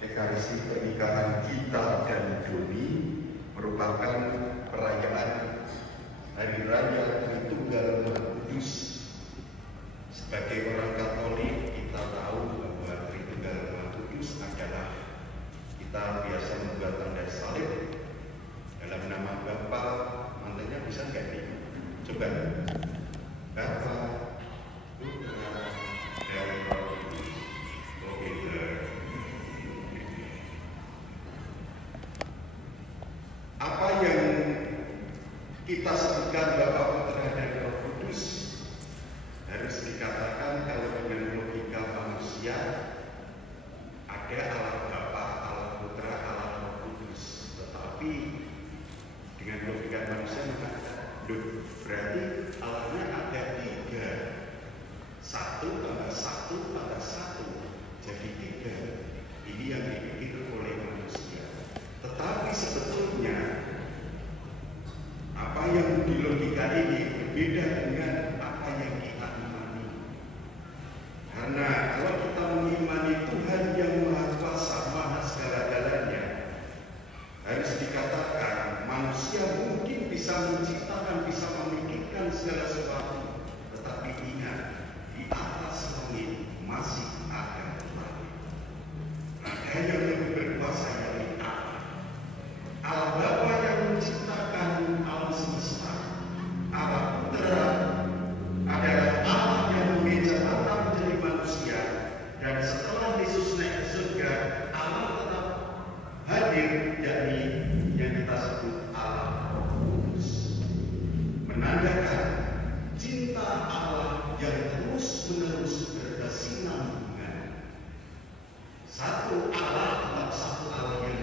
Ekaristi pernikahan Gita dan Doni merupakan perayaan Hari Raya Tritunggal Maha Kudus. Sebagai orang Katolik, kita tahu bahwa Tritunggal Maha Kudus adalah kita biasa membuat tanda salib dalam nama Bapa. Mantannya bisa nggak nih? Coba Bapa, Putra, dan Roh Kudus. Apa yang kita sebutkan Bapa, Putra, dan Roh Kudus harus dikatakan kalau dengan logika manusia ada Allah Bapa, Allah Putra, Allah Roh Kudus. Tetapi dengan logika manusia berarti Allahnya ada tiga. Satu tambah satu jadi tiga. Ini yang dipikir oleh manusia. Tetapi sebetulnya apa yang di logika ini berbeda dengan apa yang kita imani. Karena kalau kita mengimani Tuhan yang Maha Kuasa, Maha segala-galanya, harus dikatakan manusia mungkin bisa menciptakan, bisa memikirkan segala sesuatu, tetapi ingat, di atas langit masih ada langit. Ada yang lebih berkuasa dari Allah. Allah Bapa yang menciptakan alam semesta. Allah Putra adalah Allah yang mengejar Allah menjadi manusia. Dan setelah Yesus naik ke surga, Allah tetap hadir, yakni yang kita sebut Allah Roh Kudus. Menandakan cinta Allah yang terus-menerus berkesinambungan. Satu Allah yang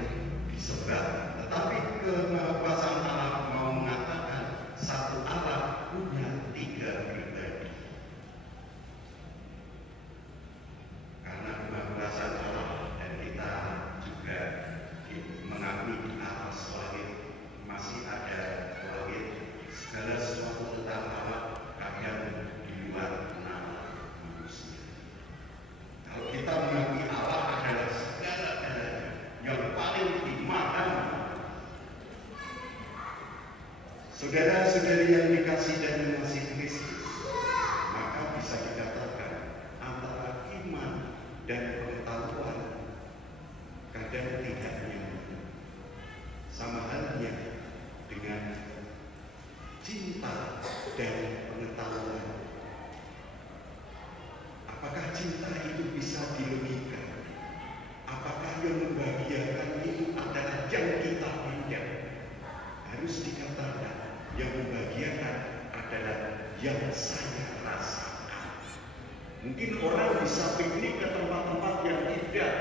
disembah, tetapi kemahakuasaan Allah mau mengatakan satu Allah punya tiga pribadi. Karena kemahakuasaan Allah dan kita juga mengakui di atas langit masih ada langit, segala sesuatu tentang Allah kadang di luar nama manusia. Kalau kita mengakui Allah adalah segala-galanya yang paling dimakan, saudara-saudari yang dikasih dan mengasihi Kristus, maka bisa dikatakan antara iman dan pengetahuan kadang tidak nyambung. Sama halnya dengan cinta dan pengetahuan. Apakah cinta itu bisa dilogika? Apakah yang membahagiakan itu adalah yang kita inginkan? Harus dikatakan yang membahagiakan adalah yang saya rasakan. Mungkin orang bisa piknik ke tempat-tempat yang indah,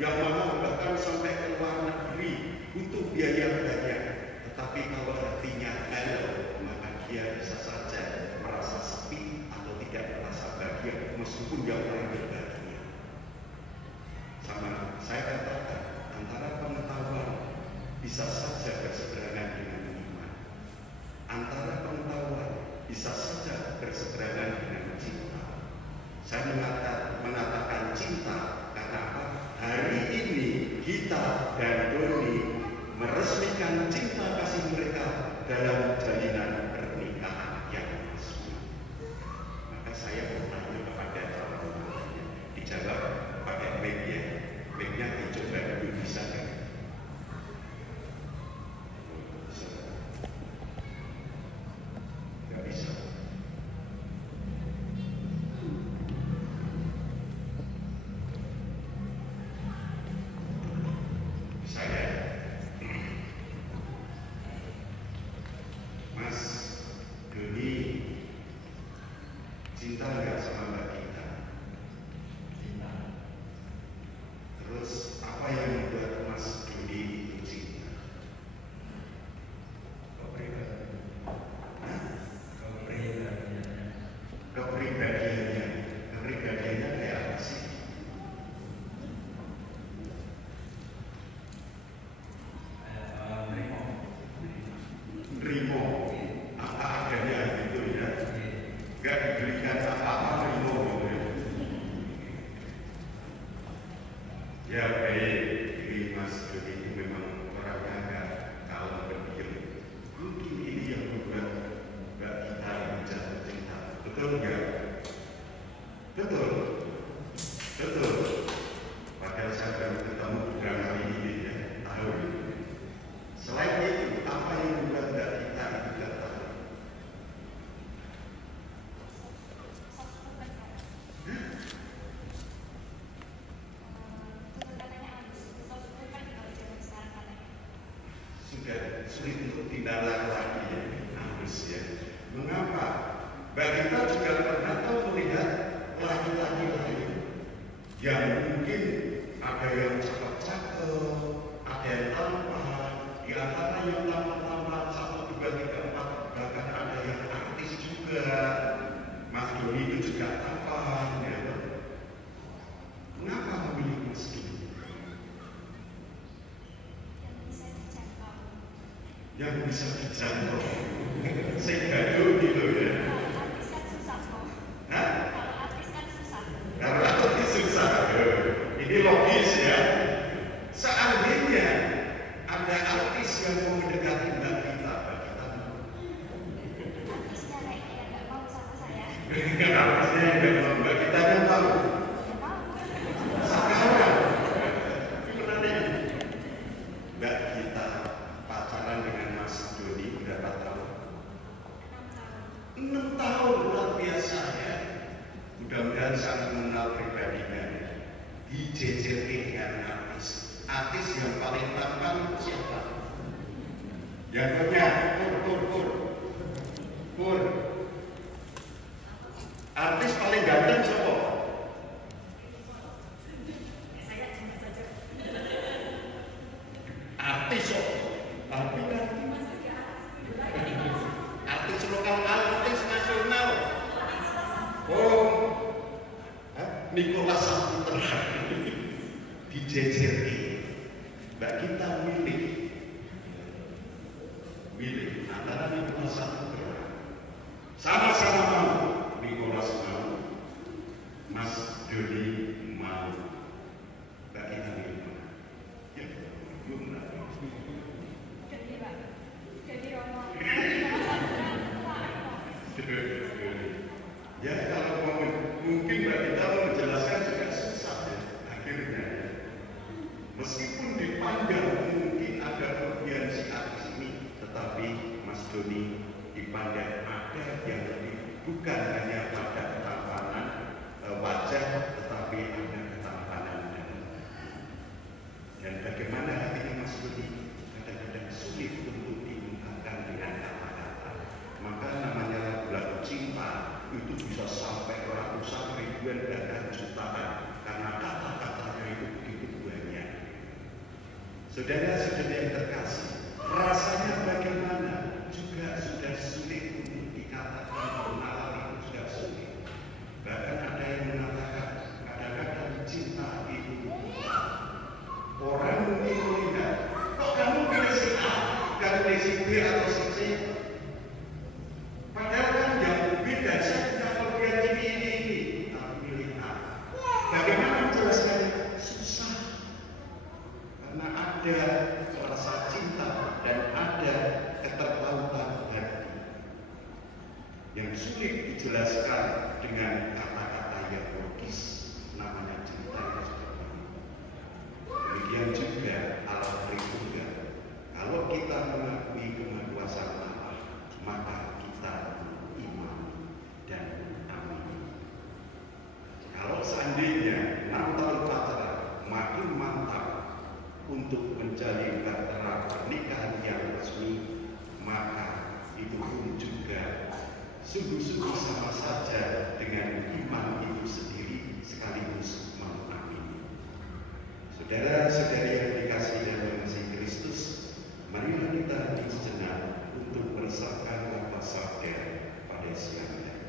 yang mahal, bahkan sampai ke luar negeri, butuh biaya banyak. Tetapi kalau hatinya galau, maka dia bisa saja merasa sepi atau tidak merasa bahagia, meskipun dia orang berbahagia. Sama saya katakan, antara pengetahuan bisa saja berseberangan dengan iman. Antara pengetahuan bisa saja berseberangan dengan cinta. Saya mengatakan cinta karena apa? Hari ini kita dan Doni meresmikan cinta kasih mereka dalam jalinan pernikahan yang resmi. Maka saya bertanya kepada orang-orang, dijawab pakai media. Baiknya dicoba dulu, bisa kan? Tidak bisa. Saya Ya baik, ini Mas Dodi itu memang orangnya agak kalem pendiam. Mungkin ini yang membuat Mbak Gita ini jatuh cinta. Betul nggak? Betul. Betul. Padahal saya baru ketemu beberapa kali ini ya, tahu. Selain itu, apa yang membuat Mbak Gita itu tidak tahu? Sudah sulit untuk tindakan lagi ya, harus ya. Mengapa? Mbak Gita juga pernah tahu melihat laki-laki lain yang mungkin ada yang cakep-cakep, ada yang tampan, di antara yang tampan-tampan 1, 2, 3, 4, bahkan ada yang artis juga. Mas Doni itu juga tampan ya. Mengapa memilih Mas Doni? Yang bisa dijangkau, sehingga gitu ya. Artis kan susah kok. Hah? Kalau artis kan susah. Karena artis susah. Ini logis ya. Seandainya ada artis yang mau mendekati Mbak Gita, Mbak Gita mau. Artisnya kayaknya nggak mau sama saya. Artisnya yang nggak mau, Mbak Gita yang mau. Nggak mau. Sekarang, gimana ini? Mbak Gita pacaran dengan Mas Doni berapa tahun? 6 tahun, luar biasa ya. Mudah-mudahan saya mengenal pribadinya. Dijejerkan dengan artis yang paling tampan siapa? Yang punya Pur. Artis paling ganteng siapa? Saya cuma saja. Artis kok. Tapi kan artis lokal, artis nasional. Oh, Nicholas Saputra dijejerkan. Mbak Gita milih antara Nicholas Saputra, sama-sama mau. Nicholas mau, Mas Doni mau. Mbak Gita milih mana? Ya, belum lah. Jadi Pak. Jadi Romo. Ya kalau mungkin Mbak Gita mau menjelaskan juga susah ya akhirnya. Meskipun dipandang mungkin ada kelebihan si artis ini, tetapi Mas Doni dipandang ada yang lebih, bukan hanya pada ketampanan wajah, tetapi ada ketampanan dan bagaimana hati Mas Doni kadang-kadang sulit untuk diungkapkan dengan kata-kata. Maka namanya lagu cinta itu bisa sampai ratusan ribuan bahkan jutaan karena kata-katanya itu begitu banyak. Saudara-saudara yang terkasih, rasanya bagaimana juga sudah sulit untuk dikatakan, pengenalan itu sudah sulit. Bahkan ada yang mengatakan kadang-kadang cinta itu orang mungkin melihat, kok kamu pilih si A, bukan pilih si B atau si C? Padahal kan yang beda saja kelebihan ini, tapi pilih A. Bagaimana menjelaskannya? Susah. Karena ada rasa cinta dan ada ketertautan hati yang sulit dijelaskan dengan kata-kata yang logis. Namanya cinta yang seperti ini. Demikian juga alat Tritunggal. Kalau kita mengakui kemahakuasaan Allah, maka kita iman dan amin. Kalau seandainya 6 tahun pacaran makin mantap untuk menjalin bahtera pernikahan yang resmi, maka itu pun juga sungguh-sungguh sama saja dengan iman itu sendiri sekaligus mengamini. Saudara-saudari yang dikasihi dan mengasihi Kristus, marilah kita hening sejenak untuk meresapkan nafas sabda pada siang hari.